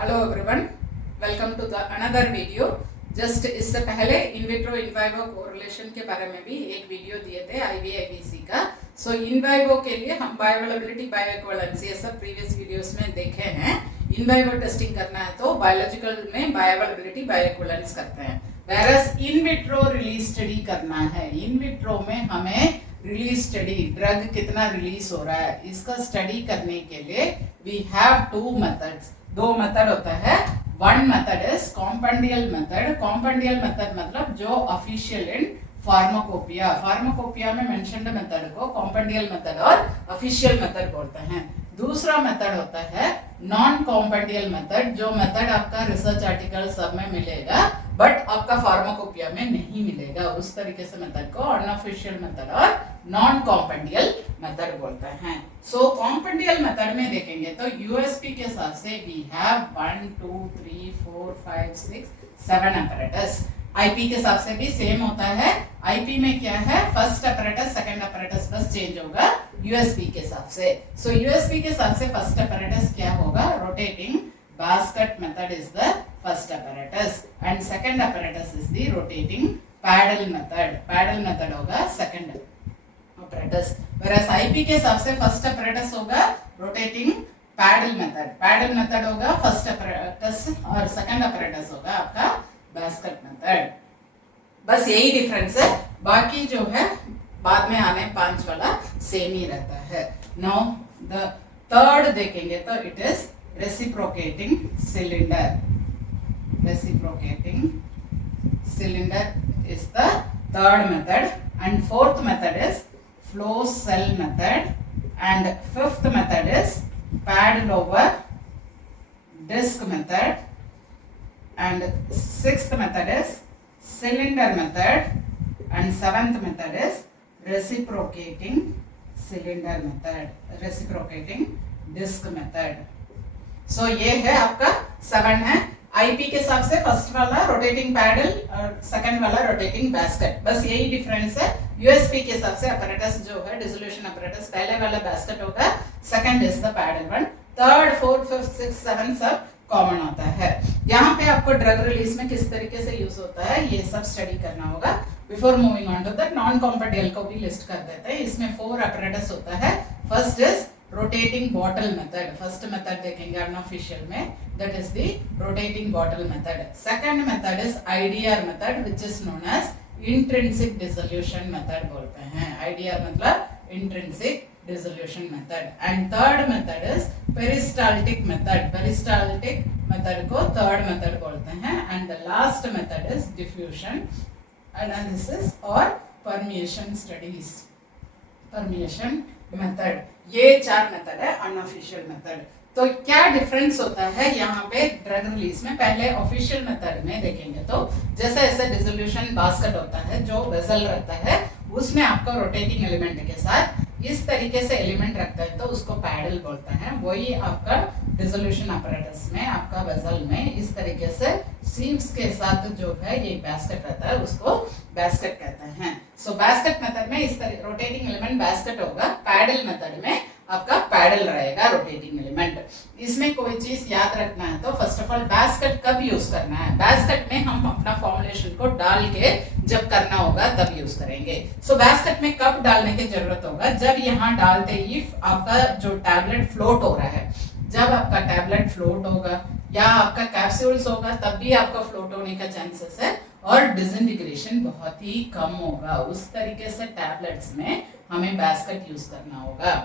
Hello everyone, welcome to the another video. Just इससे पहले in vitro in vivo correlation के बारे में भी एक वीडियो दिए थे IVIVC का। सो इन वाइवो के लिए हम बायोअवेलेबिलिटी बायोइक्विवेलेंस ये सब प्रीवियस वीडियोस में देखे हैं। इन वाइवो टेस्टिंग करना है तो बायोलॉजिकल में बायोअवेलेबिलिटी बायोइक्विवेलेंस करते हैं, versus in vitro release study करना है। इन विट्रो में हमें रिलीज स्टडी, ड्रग कितना रिलीज हो रहा है, इसका स्टडी करने के लिए वी हैव टू मेथड्स। दो मेथड होता है। One method is compendial method. Compendial method मतलब जो ऑफिशियल इन फार्माकोपिया, फार्माकोपिया में मेंशन्ड मेथड को कॉम्पेंडियल मेथड और ऑफिशियल मेथड बोलते हैं। दूसरा मेथड होता है नॉन कॉम्पेंडियल मेथड, जो मेथड आपका रिसर्च आर्टिकल सब में मिलेगा बट आपका फार्माकोपिया में नहीं मिलेगा। उस तरीके से मेथड को अनऑफिशियल मेथड और नॉन कॉम्पेंडियल मेथड बोलते हैं। सो कॉम्पेंडियल मेथड में देखेंगे तो यूएसपी के हिसाब से वी हैव 1 2 3 4 5 6 7 apparatus। आईपी के हिसाब से भी सेम होता है। आईपी में क्या है, फर्स्ट अपैरेटस सेकंड अपैरेटस बस चेंज होगा यूएसपी के हिसाब से। सो यूएसपी के हिसाब से फर्स्ट अपैरेटस क्या होगा, rotating basket method is the first apparatus and second apparatus is the rotating paddle method। paddle method होगा second apparatus, whereas IP के हिसाब से first apparatus होगा rotating paddle method। paddle method होगा first apparatus और second apparatus होगा आपका basket method। बस यही डिफरेंस है, बाकी जो है बाद में आने 5 वाला सेम ही रहता है। नाउ द थर्ड देखेंगे तो it is reciprocating cylinder। reciprocating cylinder is the third method and fourth method is flow cell method and fifth method is paddle over disc method and sixth method is cylinder method and seventh method is reciprocating cylinder method, reciprocating disc method। सो ये है आपका 7 है। IP के हिसाब से first वाला rotating pedal और second वाला रोटेटिंग बास्केट, बस यही डिफरेंस है। यूएसपी के हिसाब से अपैरेटस जो है डिसोल्यूशन अपैरेटस, पहले वाला बास्केट होगा, second is the paddle one, third fourth fifth six 7 सब कॉमन होता है। यहाँ पे आपको ड्रग रिलीज में किस तरीके से यूज होता है ये सब स्टडी करना होगा। Before moving on to that non compendial को भी लिस्ट कर देते हैं। इसमें 4 अपैरेटस होता है। First is rotating bottle method, first method देखेंगे अनऑफिशियल में, that is the rotating bottle method. Second method is IDR method which is known as intrinsic dissolution method बोलते हैं। आईडीआर मतलब intrinsic dissolution method and third method is peristaltic method. Peristaltic method को third method बोलते हैं and the last method is diffusion analysis और permeation studies, permeation method. ये 4 method है unofficial method. तो क्या डिफरेंस होता है यहाँ पे ड्रग रिलीज में, पहले ऑफिशियल मेथड में देखेंगे तो जैसे ऐसे डिसोल्यूशन बास्केट होता है जो वेसल रहता है, उसमें आपका रोटेटिंग एलिमेंट के साथ इस तरीके से एलिमेंट रखता है तो उसको पैडल बोलते हैं। वही आपका डिसोल्यूशन अपैरेटस में आपका वेसल में इस तरीके से सीव्स के साथ जो है ये बास्केट रहता है, उसको बास्केट कहते हैं। सो बास्केट मेथड में इस तरह रोटेटिंग एलिमेंट बास्केट होगा, पैडल मेथड में आपका पैडल रहेगा रोटेटिंग एलिमेंट। इसमें कोई चीज याद रखना है तो फर्स्ट ऑफ ऑल बास्केट कब यूज करना है, बास्केट में हम अपना फॉर्मुलेशन को डाल के जब करना होगा तब यूज करेंगे। सो बास्केट में कब डालने की जरूरत होगा, जब यहाँ डालते ही आपका जो टैबलेट फ्लोट हो रहा है, जब आपका टैबलेट फ्लोट होगा या आपका कैप्सूल्स होगा तब भी आपका फ्लोट होने का चांसेस है और डिसइंटीग्रेशन बहुत ही कम होगा। उस तरीके से टैबलेट्स में हमें बास्केट यूज करना होगा।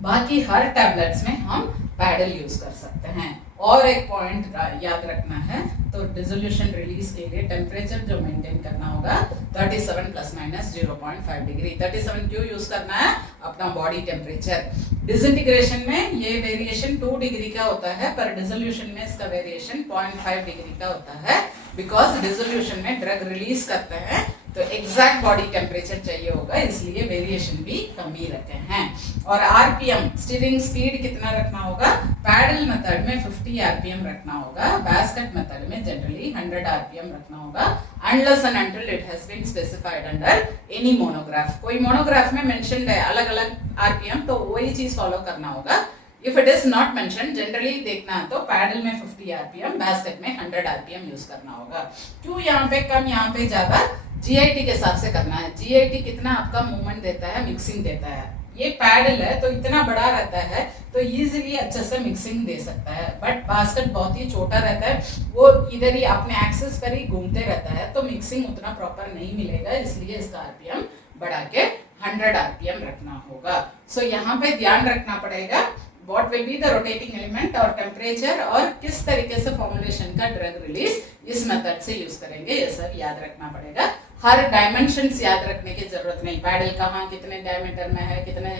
बाकी हर टैबलेट्स में हम पैडल यूज कर सकते हैं। और एक पॉइंट याद रखना है तो डिसोल्यूशन रिलीज के लिए टेम्परेचर जो मेंटेन करना होगा 37 ± 0.5 डिग्री। 37 क्यों यूज करना है, अपना बॉडी टेम्परेचर। डिसइंटीग्रेशन में ये वेरिएशन 2 डिग्री का होता है, पर डिसोल्यूशन में इसका वेरिएशन 0.5 डिग्री का होता है, बिकॉज डिसोल्यूशन में ड्रग रिलीज करते हैं तो एग्जैक्ट बॉडी टेम्परेचर चाहिए होगा, इसलिए वेरिएशन भी कम ही रखे हैं। और आरपीएम स्टीयरिंग स्पीड कितना रखना होगा, पैडल मेथड में 50 आरपीएम रखना होगा, बास्केट मेथड में जनरली 100 आरपीएम रखना होगा, unless and until it has been specified under any monograph. कोई मोनोग्राफ में मेंशन्ड है अलग अलग आरपीएम तो वही चीज फॉलो करना होगा। If it is not mention, generally देखना है तो पैडल में 50 आरपीएम, बास्केट में 100 आरपीएम यूज करना होगा। क्यों यहाँ पे कम यहाँ पे ज्यादा, जीआईटी के हिसाब से करना है। जीआईटी कितना आपका मूवमेंट देता है, मिक्सिंग देता है। ये पैडल है तो इतना बड़ा रहता है तो इजीली अच्छे से मिक्सिंग दे सकता है, बट बास्केट बहुत ही छोटा रहता है, वो इधर ही अपने एक्सेस पर ही घूमते रहता है तो मिक्सिंग उतना प्रॉपर नहीं मिलेगा, इसलिए इसका आरपीएम बढ़ा के 100 आरपीएम रखना होगा। सो यहाँ पे ध्यान रखना पड़ेगा what will be the rotating element और टेम्परेचर और किस तरीके से फॉर्मुलेशन का ड्रग रिलीज इस मेथड से यूज करेंगे, ये सब याद रखना पड़ेगा। हर डायमेंशंस याद रखने की जरूरत नहीं, पैडल कहाँ कितने डायमीटर में है, कितने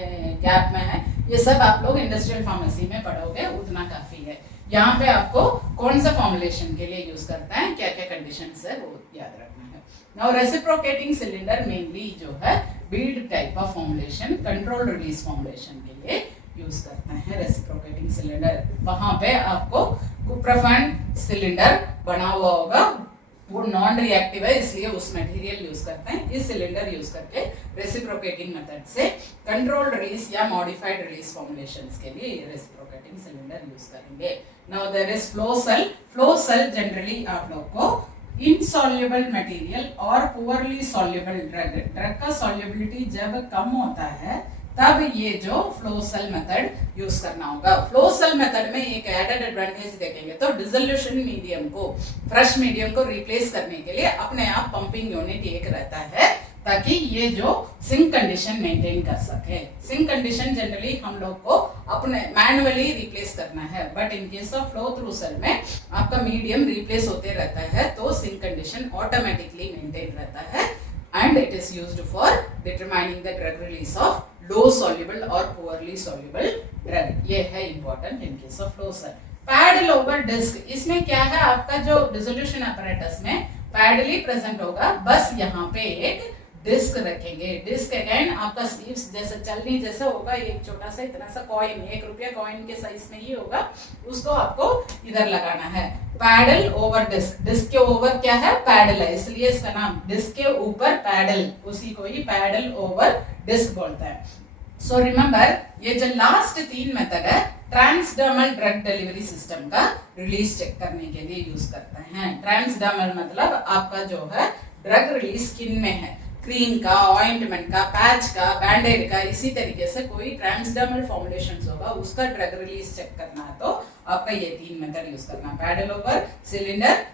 गैप में है, ये सब आप लोग इंडस्ट्रियल फार्मेसी में पढ़ोगे, उतना काफी है। यहाँ पे आपको कौन सा फॉर्मुलेशन के लिए यूज करता है, क्या क्या कंडीशंस है, वो याद रखना है। नाउ रेसिप्रोकेटिंग सिलेंडर मेनली जो है Beed type of formulation, control release formulation के लिए यूज करते हैं। रेसिप्रोकेटिंग सिलेंडर, वहां पे आपको कुप्राफाइन सिलेंडर बना हुआ होगा, वो नॉन रिएक्टिव है इसलिए उस मटेरियल यूज करते हैं। इस सिलेंडर यूज करके रेसिप्रोकेटिंग मेथड से कंट्रोल रिलीज या मॉडिफाइड रिलीज फॉर्मुलेशंस के लिए रेसिप्रोकेटिंग सिलेंडर यूज करेंगे। Now there is flow cell. Flow cell generally आप लोग को इनसॉल्युबल मटेरियल और पुअरली सॉल्युबल ड्रग, ड्रग का सॉल्युबिलिटी जब कम होता है तब ये जो फ्लो सेल मेथड यूज करना होगा। फ्लो सेल मेथड में एक एडेड एडवांटेज देखेंगे तो डिसोल्यूशन मीडियम को, फ्रेश मीडियम को रिप्लेस करने के लिए अपने आप पंपिंग यूनिट एक रहता है ताकि ये जो सिंक कंडीशन मेंटेन कर सके। सिंक कंडीशन जनरली हम लोग को अपने मैनुअली रिप्लेस करना है, but in case of flow through cell में आपका मीडियम रिप्लेस होते रहता है तो सिंक कंडीशन ऑटोमेटिकली मेंटेन रहता है and it is used for determining the drug release of low soluble or poorly soluble drug. ये है important in case of flow cell. Paddle over disc, इसमें क्या है आपका जो डिसोल्यूशन apparatus में पैडल ही प्रेजेंट होगा, बस यहाँ पे एक डिस्क रखेंगे। डिस्क अगेन आपका स्लीव्स जैसे चलनी जैसा होगा, एक छोटा सा इतना सा कॉइन, 1 रुपया कॉइन के साइज में ही होगा, उसको आपको इधर लगाना है। पैडल ओवर डिस्क, डिस्क के ओवर क्या है, पैडल है, इसलिए इसका नाम डिस्क के ऊपर पैडल, उसी को ही पैडल ओवर डिस्क बोलता है। सो रिमेंबर ये जो लास्ट 3 मेथड है ट्रांसडर्मल ड्रग डिलीवरी सिस्टम का रिलीज चेक करने के लिए यूज करते हैं। ट्रांसडर्मल मतलब आपका जो है ड्रग रिलीज स्किन में है, क्रीम का, ऑइंटमेंट का, पैच का, बैंडेड का, इसी तरीके से कोई ट्रांसडर्मल फॉर्मुलेशंस होगा उसका ड्रग रिलीज चेक करना है तो आपका ये 3 मेथड यूज करना, paddle over, cylinder,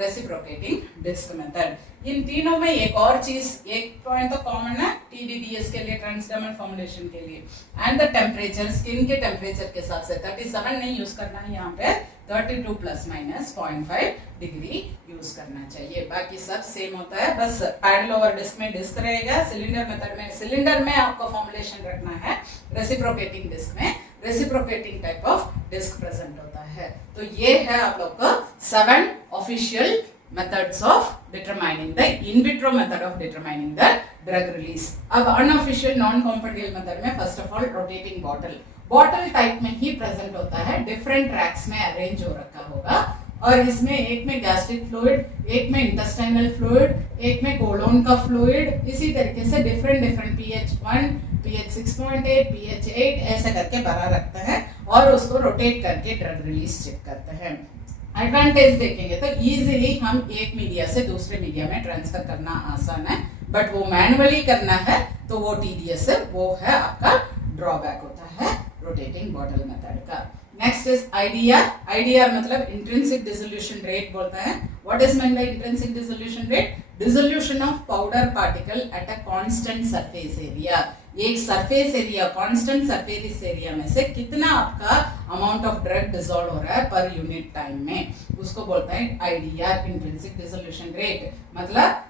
reciprocating disc method. इन तीनों में एक और चीज, एक पॉइंट तो कॉमन है TDDS के लिए, ट्रांसडर्मल फॉर्मुलेशन के लिए, एंड द टेम्परेचर, स्किन के टेम्परेचर के साथ से 37 नहीं यूज करना है, यहाँ पे 32 ± 0.5 डिग्री यूज करना चाहिए। बाकी सब सेम होता है, बस पैडल ओवर डिस्क में डिस्क रहेगा, सिलेंडर मेथड में, सिलेंडर में आपको फॉर्मुलेशन रखना है, रेसिप्रोकेटिंग डिस्क में reciprocating type of disc present होता है। तो ये है आप लोग का 7 official methods of determining the in vitro method of determining the drug release. अब unofficial non compendial method में first of all rotating bottle, bottle type में ही present होता है, different tracks में arrange हो रखा होगा और इसमें एक में गैस्ट्रिक फ्लूइड, एक में इंटेस्टाइनल फ्लूइड, एक में कोलोन का फ्लूइड, इसी तरीके से डिफरेंट pH 1, pH 6.8, pH 8 ऐसे करके भरा रखते हैं और उसको रोटेट करके ड्रग रिलीज चेक करते हैं। एडवांटेज देखेंगे तो इजीली हम एक मीडिया से दूसरे मीडिया में ट्रांसफर करना आसान है, बट वो मैनुअली करना है तो वो टीडीएस है, वो है आपका ड्रॉबैक होता है रोटेटिंग बॉटल मेथड का। Next is IDR. आईडीआर मतलब इंट्रिंसिक डिसोल्यूशन रेट बोलता है। What is mean by intrinsic dissolution rate? Dissolution of powder particle at a constant surface area. एक surface area, constant surface area में से कितना आपका amount of drug dissolve हो रहा है पर यूनिट टाइम में, उसको बोलता है आईडीआर, इंट्रिंसिक डिसोल्यूशन रेट। मतलब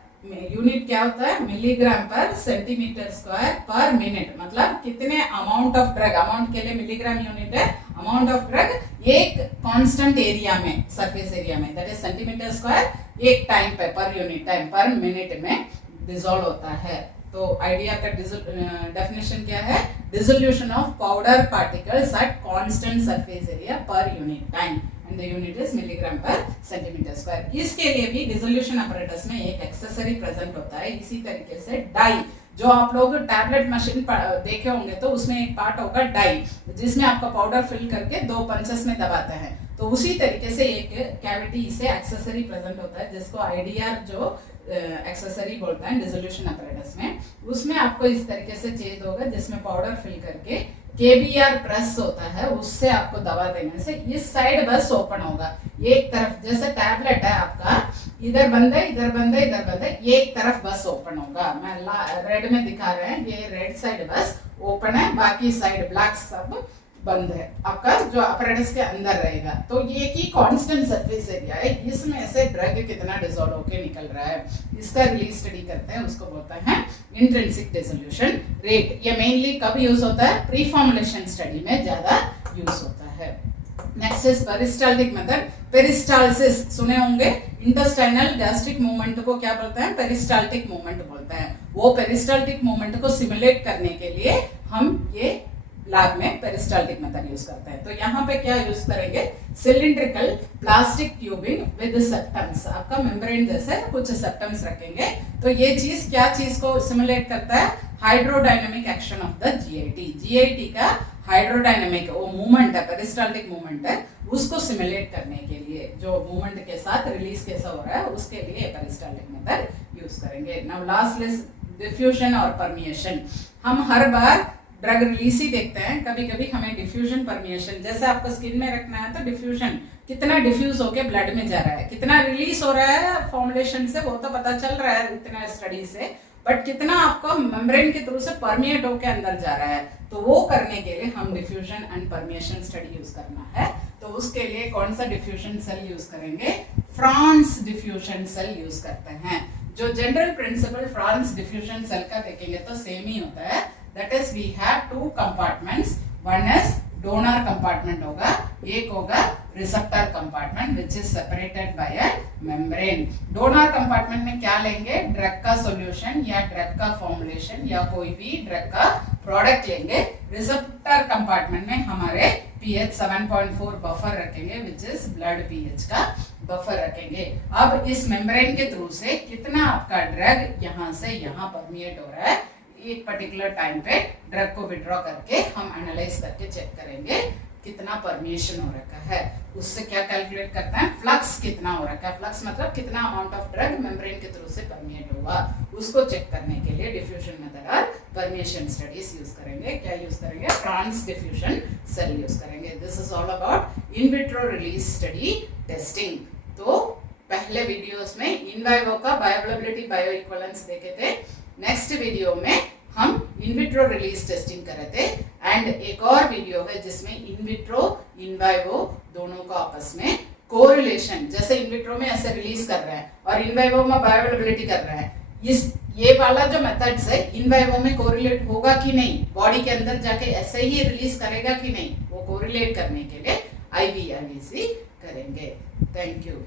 यूनिट क्या होता है? मिलीग्राम पर सेंटीमीटर स्क्वायर पर मिनट। मतलब कितने अमाउंट ऑफ ड्रग, अमाउंट के लिए मिलीग्राम यूनिट है, अमाउंट ऑफ ड्रग एक कांस्टेंट एरिया में, सरफेस एरिया में, दैट इज सेंटीमीटर स्क्वायर, एक टाइम पे पर यूनिट टाइम पर मिनट में डिसॉल्व होता है। तो आईडीआर का डेफिनेशन क्या है? Dissolution of powder particles at constant surface area per unit time and the unit is milligram per centimeter square। इसके लिए भी डिसोल्यूशन apparatus में एक एक्सेसरी प्रेजेंट होता है। इसी तरीके से डाई, जो आप लोग टैबलेट मशीन देखे होंगे तो उसमें एक पार्ट होगा डाई, जिसमें आपका पाउडर फिल करके 2 पंचेस में दबाते हैं। तो उसी तरीके से एक कैविटी से एक्सेसरी प्रेजेंट होता है जिसको आईडीआर जो एक्सेसरी बोलता है डिसोल्यूशन अपरेटस में, उसमें आपको इस तरीके से छेद होगा जिसमें पाउडर फिल करके केबीआर प्रेस होता है, उससे आपको दवा देने से इस साइड बस ओपन होगा। एक तरफ जैसे टैबलेट है आपका, इधर बंद है, इधर बंद है, इधर बंद है, एक तरफ बस ओपन होगा। मैं रेड में दिखा रहे हैं, ये रेड साइड बस ओपन है, बाकी साइड ब्लैक सब बंद है। आपका जो अपरेटस के अंदर रहेगा। तो ये की कांस्टेंट सरफेस एरिया है, इसमें से ड्रग कितना डिसॉल्व होके निकल रहा है, इसका रिलीज स्टडी करते हैं, उसको बोलते हैं इंट्रिंसिक डिसोल्यूशन रेट। ये मेनली कब यूज होता है? प्री फॉर्मुलेशन स्टडी में ज्यादा यूज होता है। Next is peristaltic method. Peristalsis सुने होंगे, इंटेस्टाइनल गैस्ट्रिक मूवमेंट को क्या बोलते हैं? पेरिस्टाल्टिक मूवमेंट बोलते हैं। वो पेरिस्टाल्टिक मूवमेंट को सिमुलेट करने के लिए हम ये लैब में पेरिस्टाल्टिक मेथड यूज करते हैं। तो यहाँ पे क्या यूज करेंगे? Cylindrical plastic tubing with septums. आपका मेम्ब्रेन जैसे कुछ सेप्टम्स रखेंगे। तो ये चीज क्या चीज को सिमुलेट करता है? Hydrodynamic action of the GIT. GIT का हाइड्रोडायनेमिक वो मूवमेंट है, पेरिस्टाल्टिक मूवमेंट है, उसको सिमुलेट करने के लिए जो मूवमेंट के साथ रिलीज कैसा हो रहा है उसके लिए पेरिस्टाल्टिक मेथड यूज करेंगे। नाउ लास्ट इज डिफ्यूजन और परमिएशन। हम हर बार ड्रग रिलीज ही देखते हैं, कभी कभी हमें डिफ्यूजन परमिएशन, जैसे आपको स्किन में रखना है तो डिफ्यूजन कितना डिफ्यूज होके ब्लड में जा रहा है, कितना रिलीज हो रहा है फॉर्मुलेशन से वो तो पता चल रहा है इतना स्टडी से, बट कितना आपको मेम्ब्रेन के थ्रू से परमिएट होके अंदर जा रहा है। तो वो करने के लिए हम diffusion and permeation study use करना है। तो उसके लिए कौन सा डिफ्यूजन सेल यूज करेंगे? फ्रांस डिफ्यूजन सेल यूज करते हैं। जो general principle Franz diffusion cell का देखेंगे तो सेम ही होता है। That is we have 2 compartments. One is donor compartment होगा, एक होगा receptor compartment which is separated by a membrane. Donor compartment में क्या लेंगे? ड्रग का solution या ड्रग का formulation या कोई भी ड्रग का प्रोडक्ट लेंगे। रिसेप्टर कंपार्टमेंट में हमारे pH 7.4 बफर रखेंगे which is blood pH का बफर रखेंगे। अब इस मेम्ब्रेन के थ्रू से कितना आपका ड्रग यहाँ से यहाँ परमिएट हो रहा है, एक पर्टिकुलर टाइम पे ड्रग को विड्रॉ करके हम एनालाइज करके चेक करेंगे कितना परमिएशन हो रखा है। उससे क्या कैलकुलेट करता है? फ्लक्स कितना हो रखा है। फ्लक्स मतलब कितना अमाउंट ऑफ ड्रग मेम्ब्रेन के थ्रू से परमिएट हुआ, उसको चेक करने के लिए डिफ्यूजन मेथड और परमिएशन स्टडीज यूज करेंगे। क्या यूज करेंगे? फ्रांस डिफ्यूजन सेल यूज करेंगे। This is all about in vitro release study testing. तो पहले वीडियोस में इन वाइवो का बायोअवेलेबिलिटी बायो इक्विवेलेंस देखे थे। नेक्स्ट वीडियो में हम इन विट्रो रिलीज टेस्टिंग कर रहे थे एंड एक और वीडियो है जिसमें इन विट्रो इन वाइवो दोनों का आपस में कोरिलेशन, जैसे इन विट्रो में ऐसे रिलीज कर रहे हैं और इन वाइवो में बायोअवेलेबिलिटी कर रहे हैं, इस ये वाला जो मेथड्स है इन वाइवो में कोरिलेट होगा कि नहीं, बॉडी के अंदर जाके ऐसे ही रिलीज करेगा कि नहीं, वो कोरिलेट करने के लिए IVIVC करेंगे। Thank you.